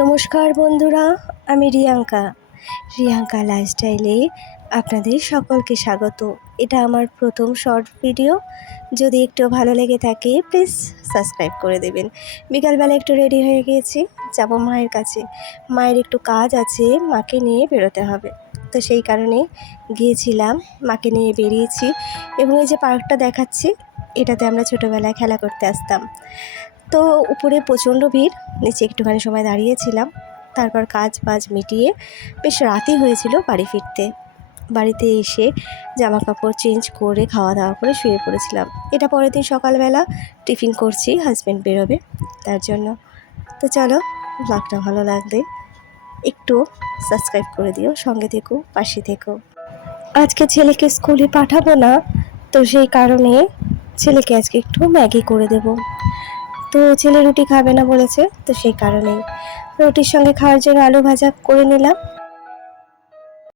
নমস্কার বন্ধুরা, আমি রিয়াঙ্কা লাইফস্টাইলে আপনাদের সকলকে স্বাগত। এটা আমার প্রথম শর্ট ভিডিও। যদি একটু ভালো লেগে থাকে প্লিজ সাবস্ক্রাইব করে দেবেন। বিকালবেলা একটু রেডি হয়ে গিয়েছি, যাব মায়ের কাছে। মায়ের একটু কাজ আছে, মাকে নিয়ে বেরোতে হবে, তো সেই কারণে গিয়েছিলাম, মাকে নিয়ে বেরিয়েছি। এবং এই যে পার্কটা দেখাচ্ছি, এটাতে আমরা ছোটোবেলায় খেলা করতে আসতাম। তো উপরে প্রচণ্ড ভিড়, নিচে একটুখানি সময় দাঁড়িয়েছিলাম। তারপর কাজ বাজ মিটিয়ে বেশ রাতই হয়েছিল বাড়ি ফিরতে। বাড়িতে এসে জামা কাপড় চেঞ্জ করে খাওয়া দাওয়া করে শুয়ে পড়েছিলাম। এটা পরের দিন সকালবেলা টিফিন করছি, হাজব্যান্ড বেরোবে তার জন্য। তো চলো, ব্লগটা ভালো লাগলে একটু সাবস্ক্রাইব করে দিও, সঙ্গে থেকো, পাশে থেকো। আজকে ছেলেকে স্কুলে পাঠাবো না, তো সেই কারণে ছেলেকে আজকে একটু ম্যাগি করে দেবো। তো ছেলে রুটি খাবে না বলেছে, তো সেই কারণেই রুটির সঙ্গে খাওয়ার জন্য আলু ভাজা করে নিলাম।